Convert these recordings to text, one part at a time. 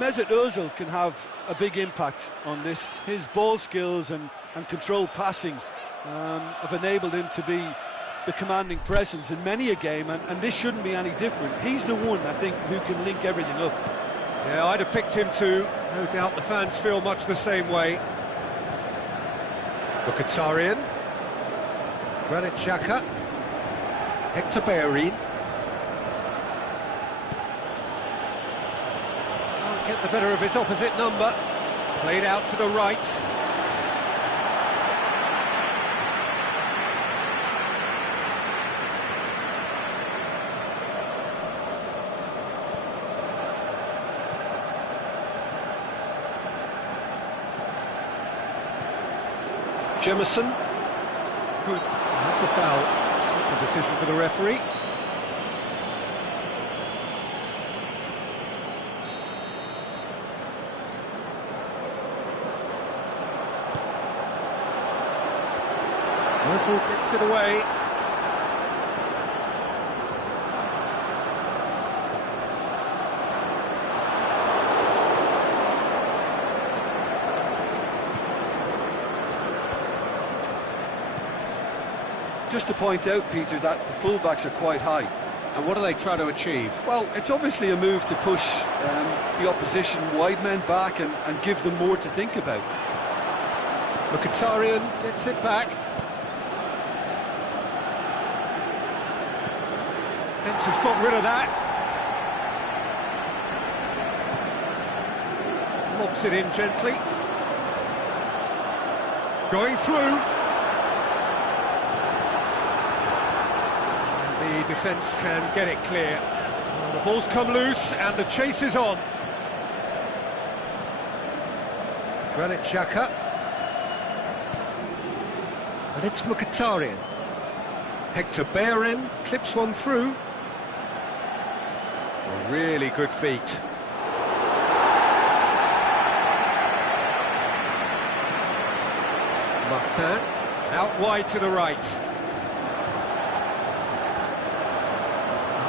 Mesut Ozil can have a big impact on this. His ball skills and controlled passing have enabled him to be the commanding presence in many a game, and this shouldn't be any different. He's the one, I think, who can link everything up. Yeah, I'd have picked him too. No doubt the fans feel much the same way. Mkhitaryan. Granit Xhaka. Hector Bellerin. Can't get the better of his opposite number. Played out to the right. Jemerson. Good. That's a foul. Simple decision for the referee. Ozil gets it away. Just to point out, Peter, that the fullbacks are quite high. And what are they trying to achieve? Well, it's obviously a move to push the opposition wide men back and give them more to think about. Mkhitaryan gets it back. Defence has got rid of that. Lobs it in gently. Going through. And the defence can get it clear. Well, the ball's come loose and the chase is on. Granit Xhaka. And it's Mkhitaryan. Hector Bellerin clips one through. A really good feat. Martin, out wide to the right.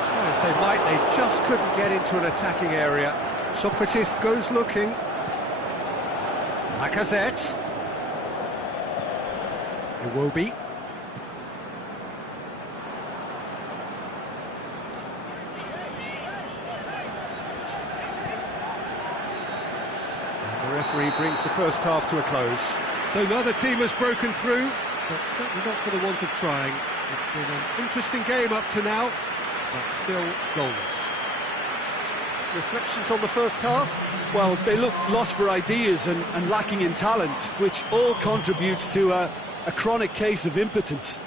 Try as they might, they just couldn't get into an attacking area. Sokratis goes looking. Lacazette. Iwobi. And the referee brings the first half to a close. So neither team has broken through, but certainly not for the want of trying. It's been an interesting game up to now, but still goalless. Reflections on the first half? Well, they look lost for ideas and lacking in talent, which all contributes to a chronic case of impotence.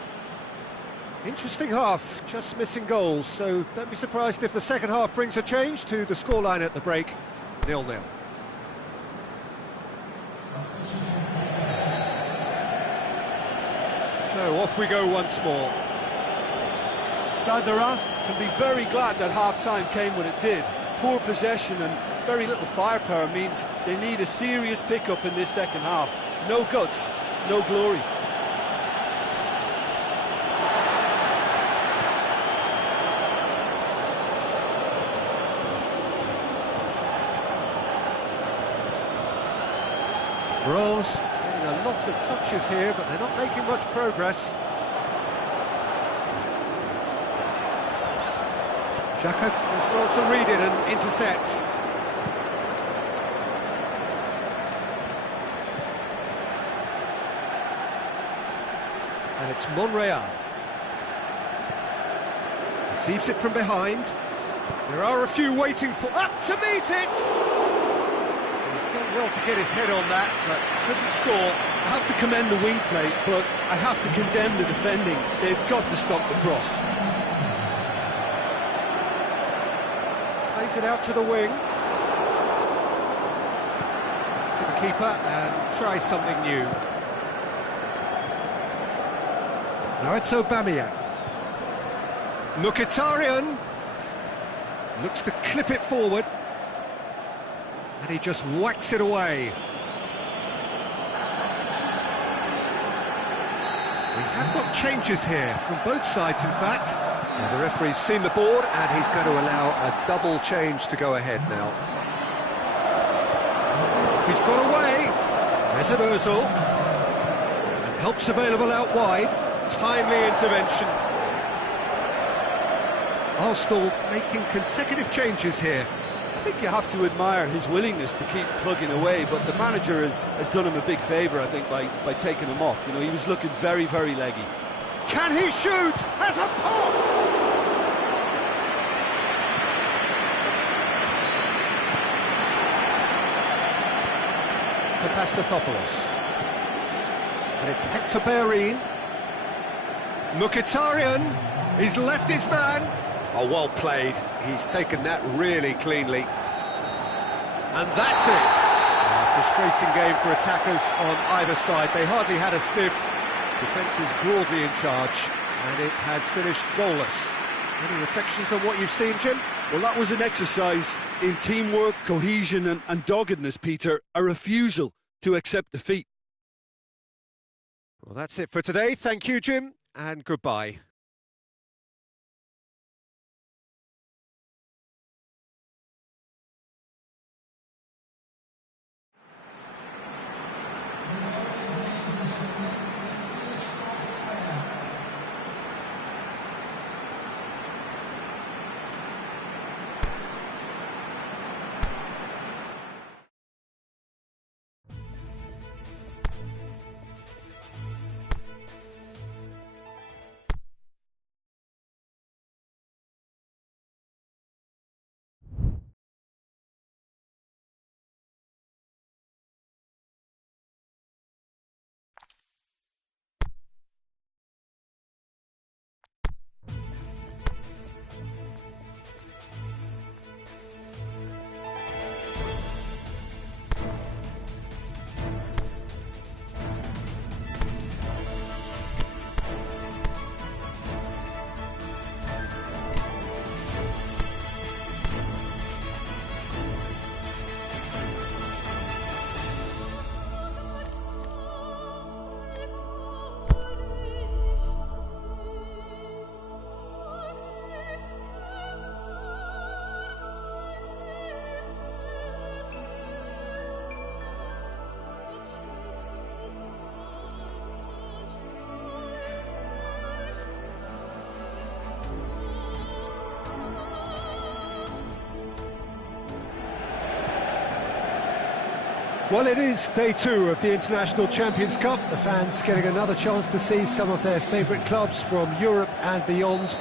Interesting half, just missing goals, so don't be surprised if the second half brings a change to the scoreline at the break, 0-0. So off we go once more. Stade de Reims can be very glad that half-time came when it did. Poor possession and very little firepower means they need a serious pick-up in this second half. No guts, no glory. Reims getting a lot of touches here, but they're not making much progress. Xhaka does well to read it and intercepts. And it's Monreal. Receives it from behind. There are a few waiting for... Up to meet it! He's done well to get his head on that, but couldn't score. I have to commend the wing play, but I have to condemn the defending. They've got to stop the cross. Plays it out to the wing. To the keeper and tries something new. Now it's Aubameyang. Mkhitaryan looks to clip it forward. And he just whacks it away. We have got changes here from both sides, in fact. Well, the referee's seen the board and he's going to allow a double change to go ahead now. Mesut Ozil. And help's available out wide. Timely intervention. Arsenal making consecutive changes here. I think you have to admire his willingness to keep plugging away, but the manager has done him a big favour, I think, by taking him off. You know, he was looking very, very leggy. Can he shoot? Has a pop! Papastathopoulos. And it's Hector Bellerin. Mkhitaryan. He's left his man. Oh, well played. He's taken that really cleanly. And that's it. A frustrating game for attackers on either side. They hardly had a sniff. Defence is broadly in charge, and it has finished goalless. Any reflections on what you've seen, Jim? Well, that was an exercise in teamwork, cohesion and doggedness, Peter. A refusal to accept defeat. Well, that's it for today. Thank you, Jim, and goodbye. Well, it is day 2 of the International Champions Cup. The fans getting another chance to see some of their favourite clubs from Europe and beyond.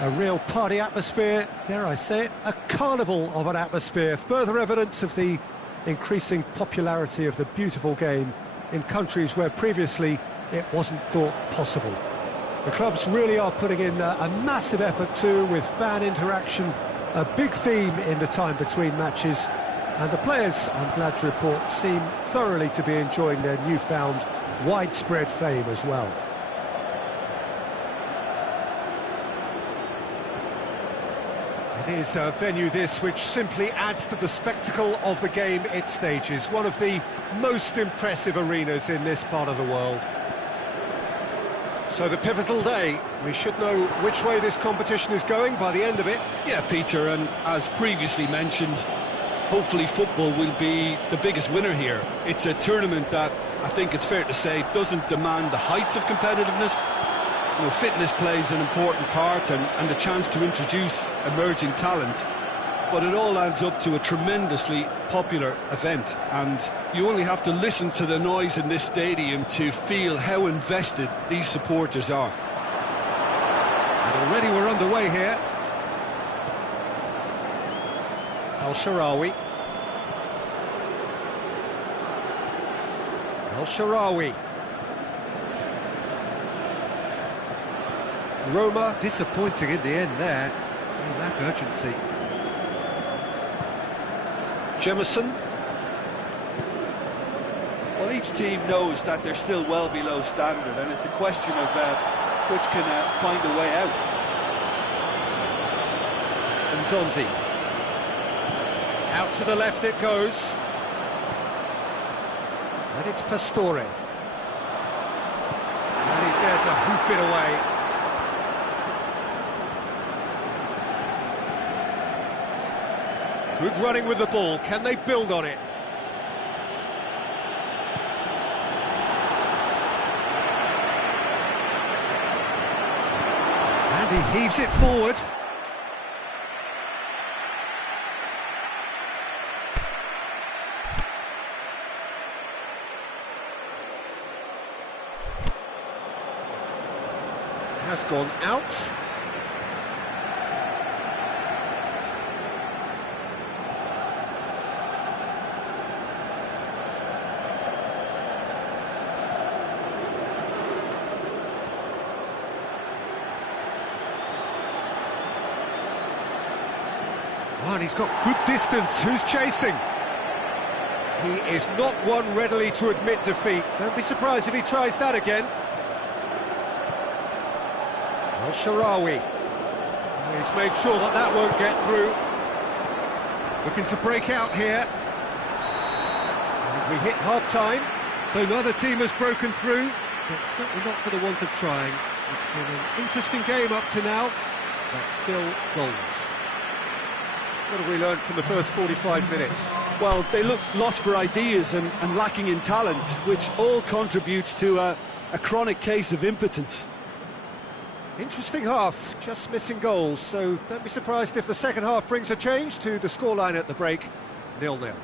A real party atmosphere, dare I say it, a carnival of an atmosphere. Further evidence of the increasing popularity of the beautiful game in countries where previously it wasn't thought possible. The clubs really are putting in a massive effort too, with fan interaction, a big theme in the time between matches. And the players, I'm glad to report, seem thoroughly to be enjoying their newfound widespread fame as well. It is a venue this which simply adds to the spectacle of the game it stages. One of the most impressive arenas in this part of the world. So the pivotal day, we should know which way this competition is going by the end of it. Yeah, Peter, and as previously mentioned, hopefully football will be the biggest winner here. It's a tournament that, I think it's fair to say, doesn't demand the heights of competitiveness. You know, fitness plays an important part and the chance to introduce emerging talent. But it all adds up to a tremendously popular event. And you only have to listen to the noise in this stadium to feel how invested these supporters are. And already we're underway here. El Shaarawy. El Shaarawy. Roma disappointing in the end there. They lack urgency. Jemison. Well, each team knows that they're still well below standard, and it's a question of which can find a way out. Nzonzi. Out to the left it goes. And it's Pastore. And he's there to hoof it away. Good running with the ball. Can they build on it? And he heaves it forward. Has gone out. Oh, and he's got good distance. Who's chasing? He is not one readily to admit defeat. Don't be surprised if he tries that again. El Shaarawy. He's made sure that that won't get through. Looking to break out here. And we hit half-time. So neither team has broken through, but certainly not for the want of trying. It's been an interesting game up to now, but still goals. What have we learned from the first 45 minutes? Well, they look lost for ideas and lacking in talent, which all contributes to a chronic case of impotence. Interesting half, just missing goals, so don't be surprised if the second half brings a change to the scoreline at the break, 0-0.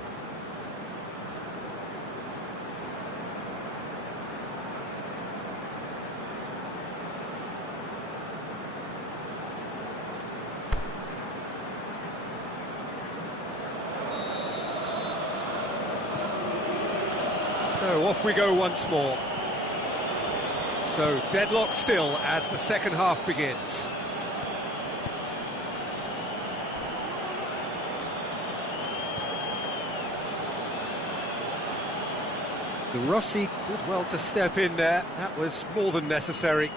So off we go once more. So deadlock still as the second half begins. De Rossi did well to step in there. That was more than necessary.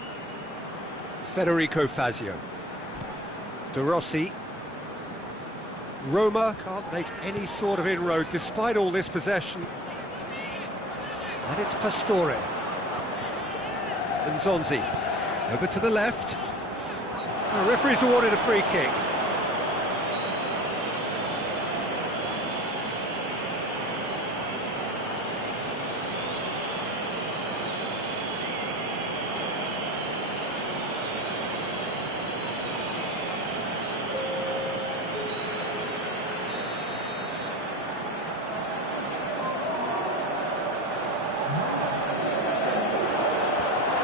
Federico Fazio. De Rossi. Roma can't make any sort of inroad despite all this possession. And it's Pastore. Nzonzi. Over to the left. The referee's awarded a free kick.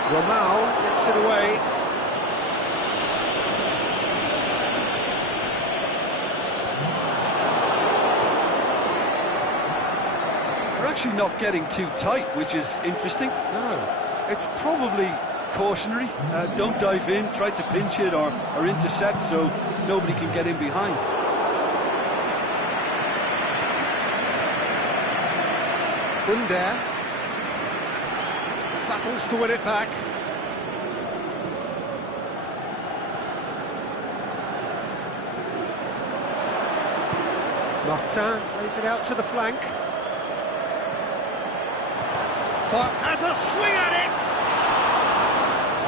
Romao gets it away. They're actually not getting too tight, which is interesting. No. It's probably cautionary. Don't dive in, try to pinch it or intercept so nobody can get in behind. Under. Battles to win it back. Martin plays it out to the flank. Has a swing at it!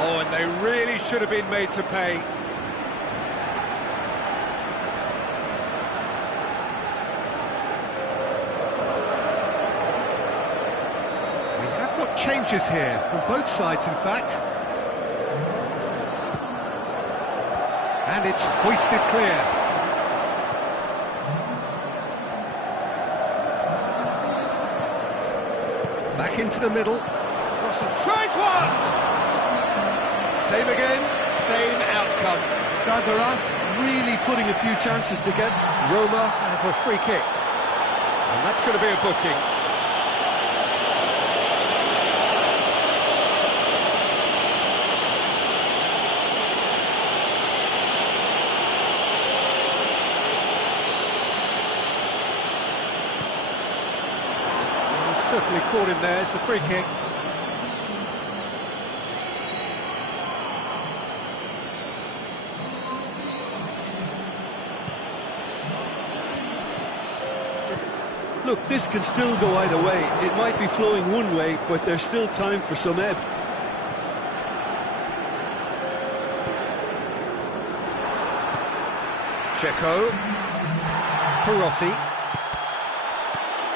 Oh, and they really should have been made to pay. Changes here from both sides, in fact. And it's hoisted clear. Back into the middle. Tries one! Same again, same outcome. Stade de Reims really putting a few chances together. Roma have a free kick. And that's going to be a booking. Certainly caught him there, it's a free kick. Look, this can still go either way. It might be flowing one way, but there's still time for some ebb. Checo. Perotti.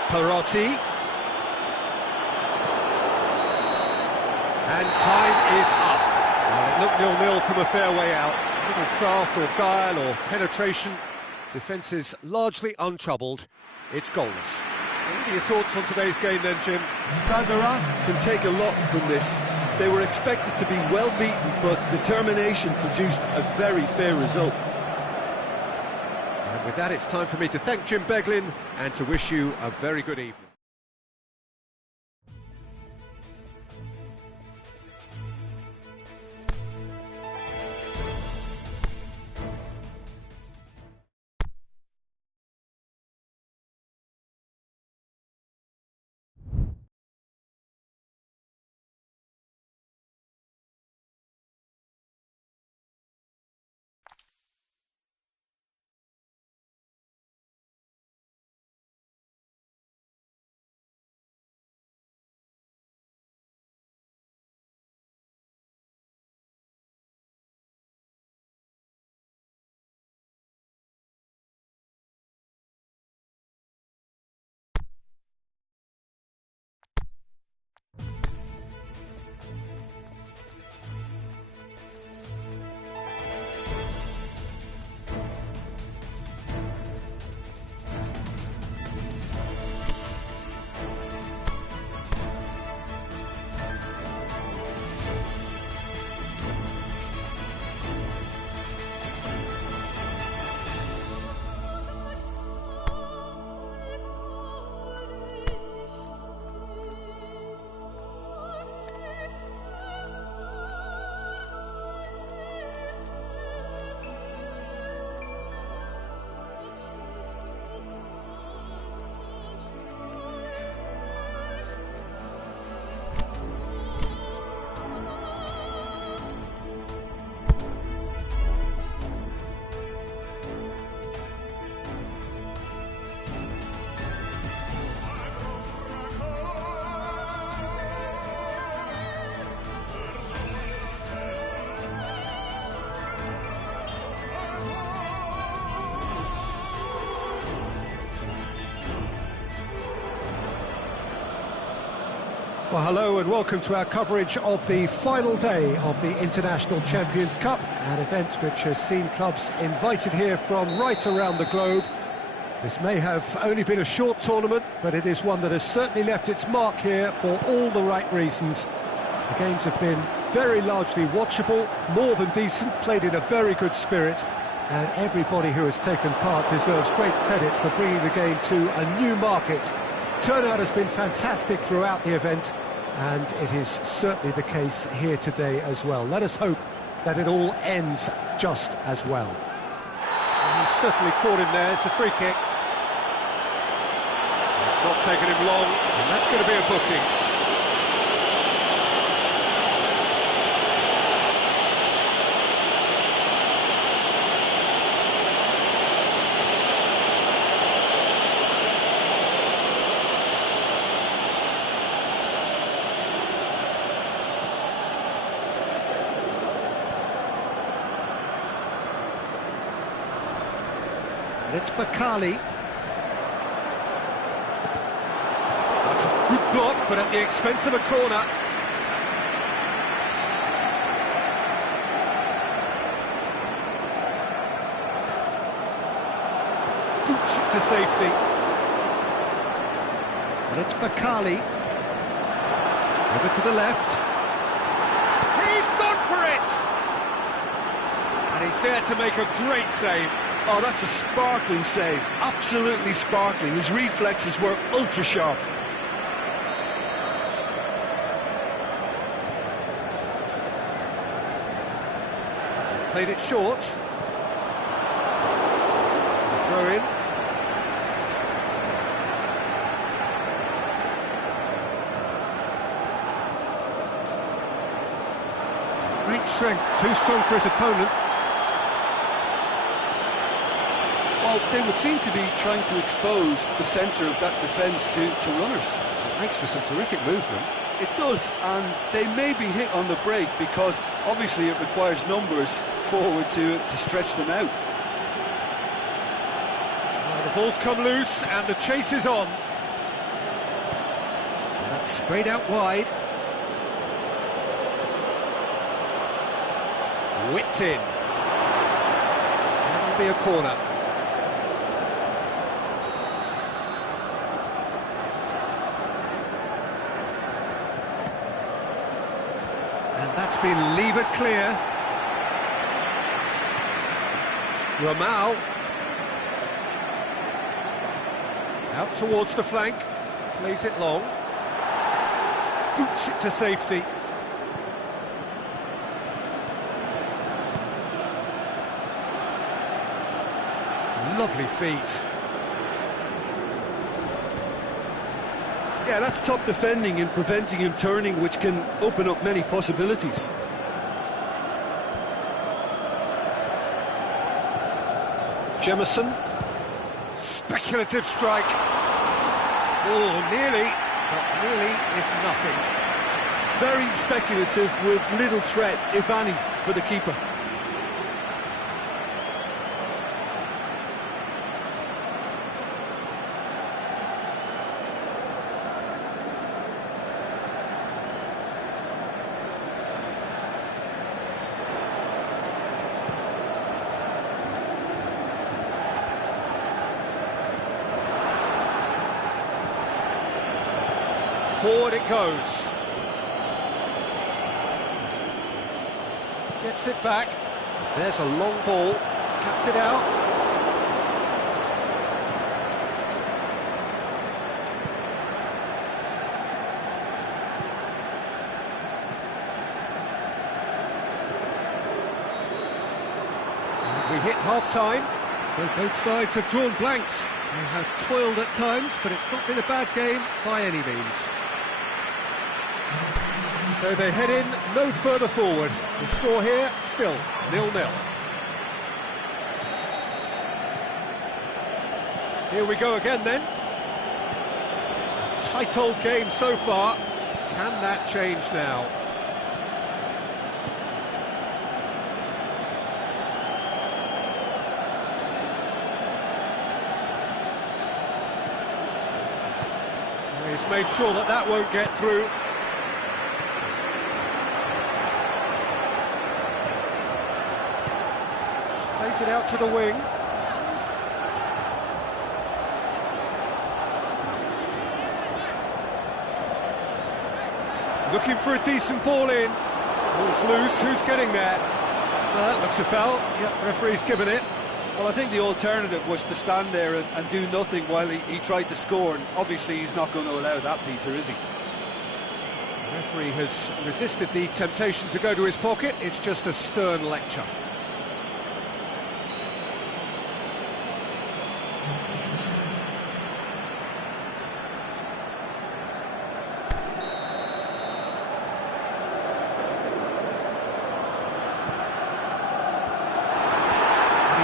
Perotti. And time is up. Well, it looked 0-0 from a fair way out. Little craft or guile or penetration. Defence is largely untroubled. It's goalless. What are your thoughts on today's game then, Jim? Stade Reims can take a lot from this. They were expected to be well beaten, but determination produced a very fair result. And with that, it's time for me to thank Jim Beglin and to wish you a very good evening. Well, hello and welcome to our coverage of the final day of the International Champions Cup, an event which has seen clubs invited here from right around the globe. This may have only been a short tournament, but it is one that has certainly left its mark here for all the right reasons. The games have been very largely watchable, more than decent, played in a very good spirit, and everybody who has taken part deserves great credit for bringing the game to a new market. Turnout has been fantastic throughout the event, and it is certainly the case here today as well. Let us hope that it all ends just as well. And he's certainly caught him there. It's a free kick. It's not taken him long, and that's going to be a booking. And it's Bakali. That's a good block, but at the expense of a corner. Boots it to safety. And it's Bakali. Over to the left. He's gone for it! And he's there to make a great save. Oh, that's a sparkling save, absolutely sparkling. His reflexes were ultra sharp. He's played it short. It's a throw in. Great strength, too strong for his opponent. Well, they would seem to be trying to expose the centre of that defence to runners. It makes for some terrific movement. It does, and they may be hit on the break because obviously it requires numbers forward to stretch them out. Well, the ball's come loose and the chase is on. That's sprayed out wide. Whipped in. That'll be a corner. And that's been levered clear. Ramao. Out towards the flank. Plays it long. Boots it to safety. Lovely feet. Yeah, that's top defending and preventing him turning, which can open up many possibilities. Jemison. Speculative strike. Oh, nearly, but nearly is nothing. Very speculative with little threat, if any, for the keeper. Forward it goes. Gets it back. There's a long ball. Cuts it out. And we hit half-time. So both sides have drawn blanks. They have toiled at times, but it's not been a bad game by any means. So they head in no further forward. The score here still 0-0. Here we go again then. A tight old game so far. Can that change now? He's made sure that that won't get through. Plays it out to the wing. Looking for a decent ball in. Ball's loose, who's getting there? Well, that looks a foul. Yep, referee's given it. Well, I think the alternative was to stand there and do nothing while he tried to score, and obviously he's not going to allow that, Peter, is he? The referee has resisted the temptation to go to his pocket. It's just a stern lecture.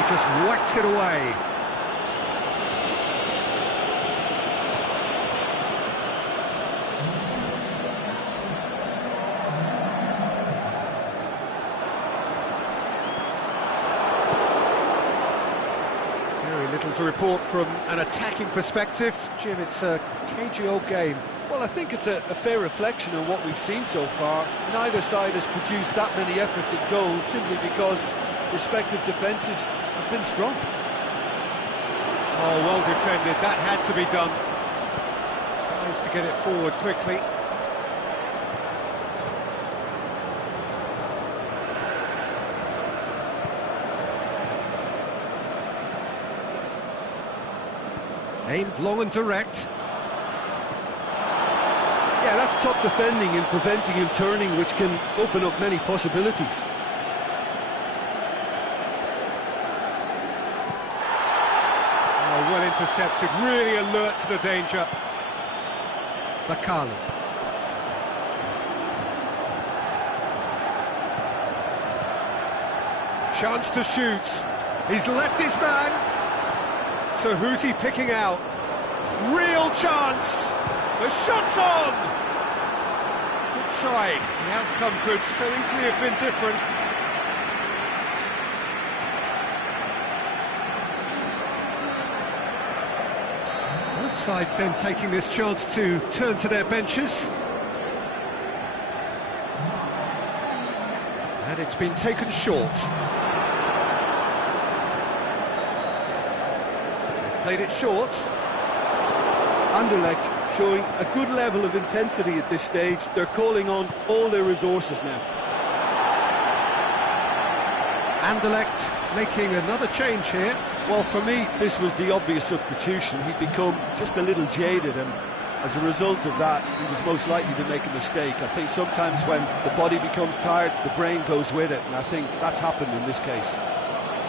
Just whacks it away. Very little to report from an attacking perspective. Jim, it's a cagey old game. Well, I think it's a fair reflection on what we've seen so far. Neither side has produced that many efforts at goal simply because respective defences have been strong. Oh, well defended, that had to be done. Tries to get it forward quickly. Aimed long and direct. Yeah, that's top defending and preventing him turning, which can open up many possibilities. Well intercepted, really alert to the danger. Bakali. Chance to shoot. He's left his man. So who's he picking out? Real chance. The shot's on. Good try. The outcome could so easily have been different. Sides then taking this chance to turn to their benches. And it's been taken short. They've played it short. Anderlecht showing a good level of intensity at this stage. They're calling on all their resources now. Anderlecht making another change here. Well, for me, this was the obvious substitution. He'd become just a little jaded, and as a result of that, he was most likely to make a mistake. I think sometimes when the body becomes tired, the brain goes with it, and I think that's happened in this case.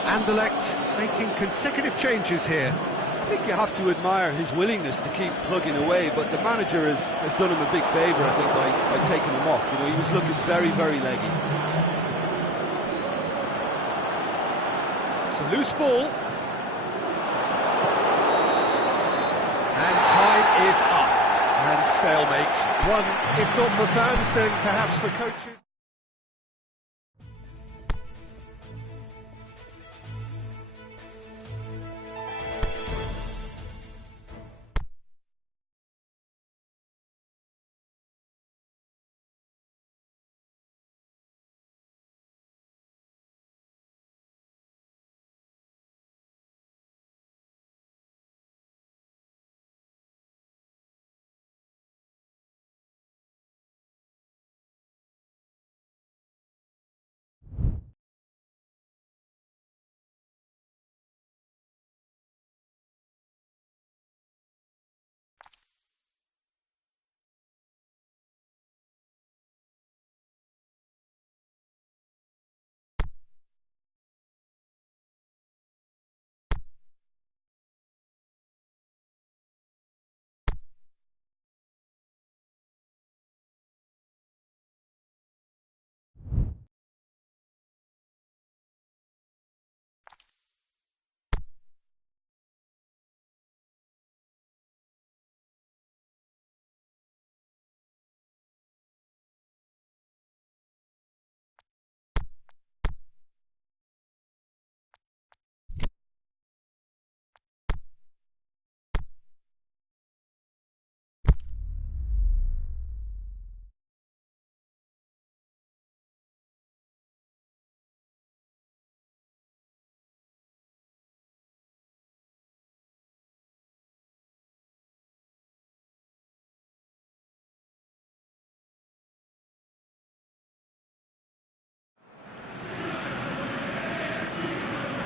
Anderlecht making consecutive changes here. I think you have to admire his willingness to keep plugging away, but the manager has done him a big favour, I think, by taking him off. You know, he was looking very, very leggy. It's a loose ball. And time is up. And stalemate. One, if not for fans, then perhaps for coaches.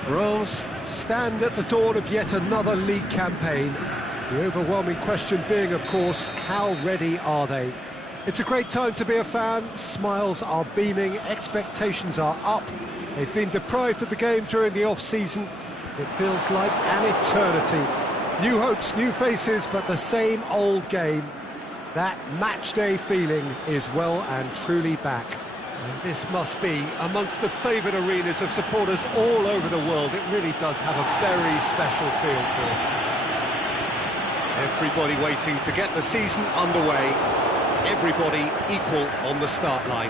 Reims stand at the dawn of yet another league campaign. The overwhelming question being, of course, how ready are they? It's a great time to be a fan. Smiles are beaming, expectations are up. They've been deprived of the game during the off-season. It feels like an eternity. New hopes, new faces, but the same old game. That match-day feeling is well and truly back. And this must be amongst the favoured arenas of supporters all over the world. It really does have a very special feel to it. Everybody waiting to get the season underway. Everybody equal on the start line.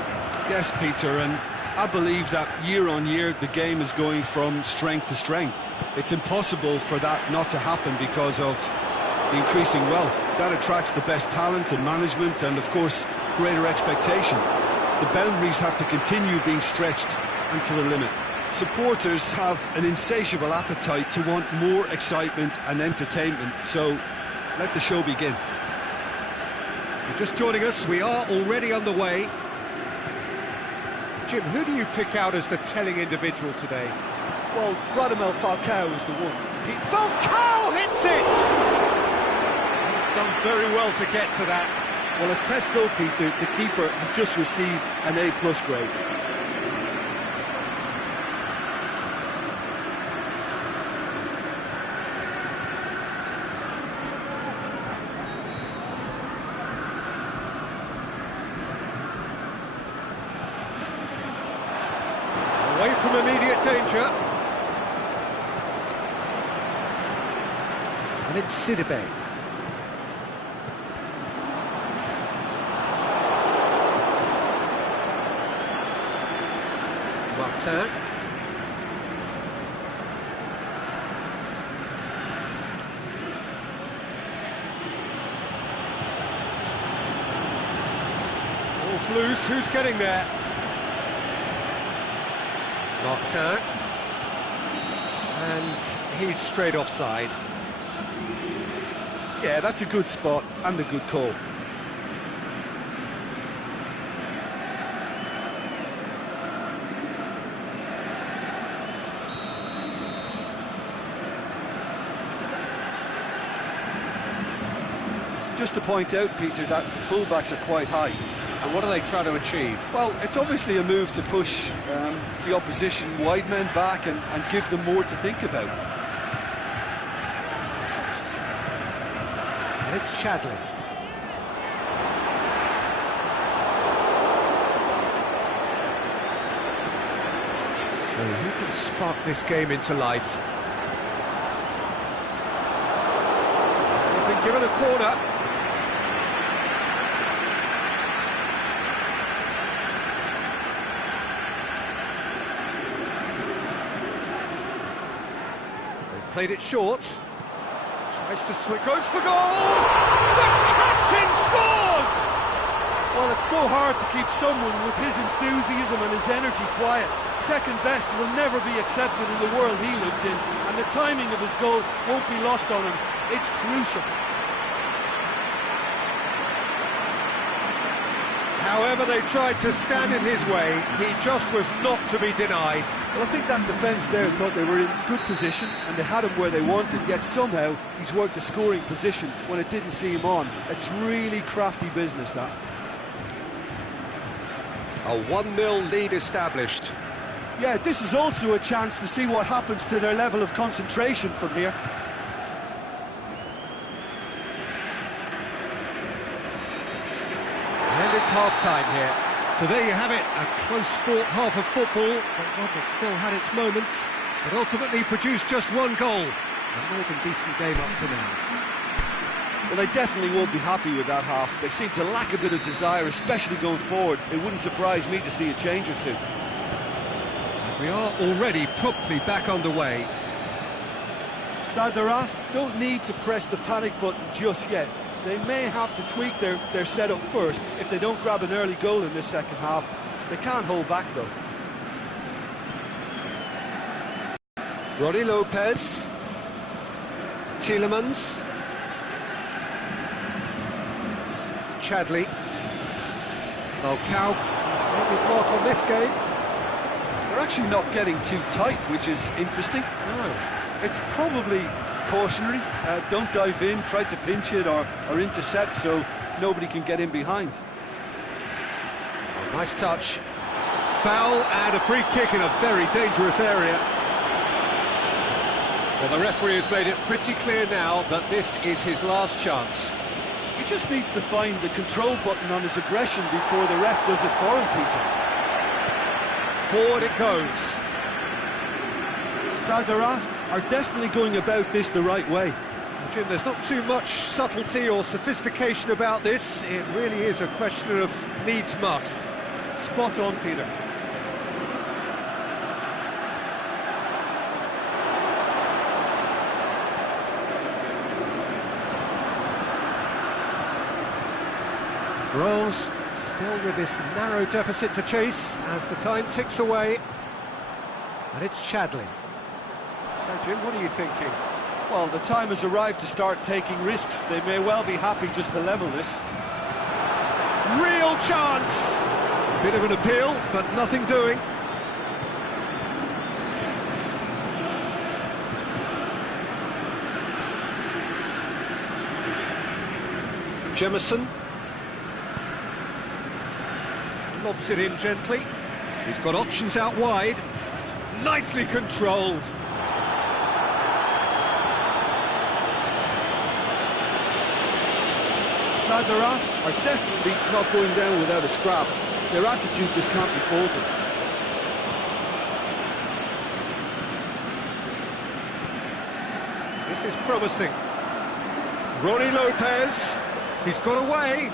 Yes, Peter, and I believe that year on year the game is going from strength to strength. It's impossible for that not to happen because of the increasing wealth. That attracts the best talent and management and, of course, greater expectation. The boundaries have to continue being stretched and to the limit. Supporters have an insatiable appetite to want more excitement and entertainment, so let the show begin. If you're just joining us, we are already underway. Jim, who do you pick out as the telling individual today? Well, Radamel Falcao is the one. Falcao hits it! He's done very well to get to that. Well, as Tesco, Peter, the keeper has just received an A+ grade. Away from immediate danger. And it's Sidibe. Martin. Ball's loose, who's getting there? Martin. And he's straight offside. Yeah, that's a good spot and a good call. Just to point out, Peter, that the fullbacks are quite high. And what are they trying to achieve? Well, it's obviously a move to push the opposition wide men back and give them more to think about. And it's Chadli. So who can spark this game into life? They've been given a corner. They've played it short. Tries to swing, goes for goal! The captain scores! Well, it's so hard to keep someone with his enthusiasm and his energy quiet. Second best will never be accepted in the world he lives in, and the timing of his goal won't be lost on him. It's crucial. However they tried to stand in his way, he just was not to be denied. Well, I think that defence there thought they were in good position and they had him where they wanted, yet somehow he's worked a scoring position when it didn't see him on. It's really crafty business, that. A 1-0 lead established. Yeah, this is also a chance to see what happens to their level of concentration from here. And it's half-time here. So there you have it, a close-fought half of football, but one that still had its moments, but ultimately produced just one goal. A more than decent game up to now. Well, they definitely won't be happy with that half. They seem to lack a bit of desire, especially going forward. It wouldn't surprise me to see a change or two. We are already promptly back underway. Stade de Reims don't need to press the panic button just yet. They may have to tweak their setup first if they don't grab an early goal in this second half. They can't hold back, though. Rony Lopez. Tielemans. Chadli. Falcao has made his mark on this game. They're actually not getting too tight, which is interesting. No. It's probably cautionary. Don't dive in, try to pinch it or intercept so nobody can get in behind. Nice touch. Foul and a free kick in a very dangerous area. Well, the referee has made it pretty clear now that this is his last chance. He just needs to find the control button on his aggression before the ref does it for him, Peter. Forward it goes. Stade de Reims are definitely going about this the right way. Jim, there's not too much subtlety or sophistication about this. It really is a question of needs must. Spot on, Peter. Reims still with this narrow deficit to chase as the time ticks away. And it's Chadli. So, Jim, what are you thinking? Well, the time has arrived to start taking risks. They may well be happy just to level this. Real chance! Bit of an appeal, but nothing doing. Jemison. Lobs it in gently. He's got options out wide. Nicely controlled. Stade de Reims are definitely not going down without a scrap. Their attitude just can't be faulted. This is promising. Rony Lopez. He's got away.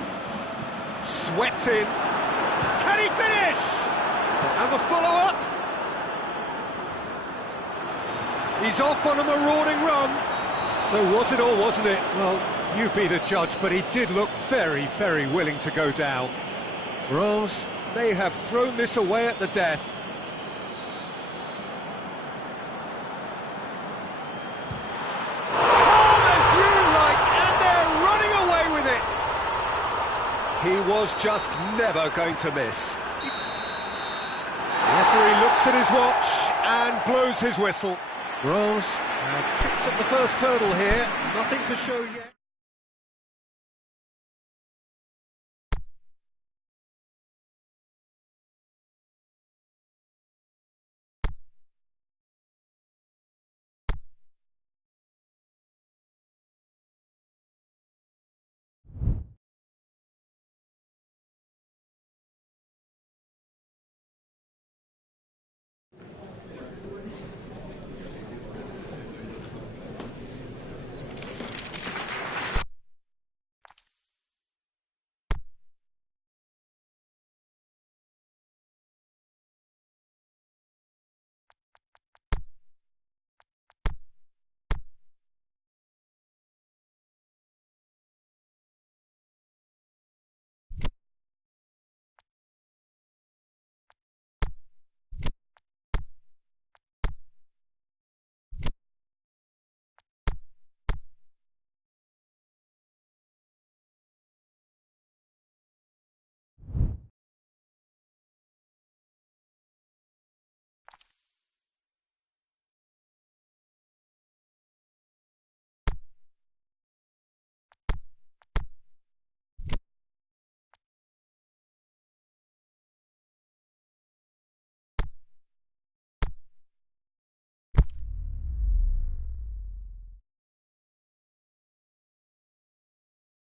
Swept in. Can he finish? And the follow-up. He's off on a marauding run. So was it or wasn't it? Well, you be the judge, but he did look very, very willing to go down. Reims may have thrown this away at the death. He was just never going to miss. The referee looks at his watch and blows his whistle. Reims have tripped at the first hurdle here, nothing to show yet.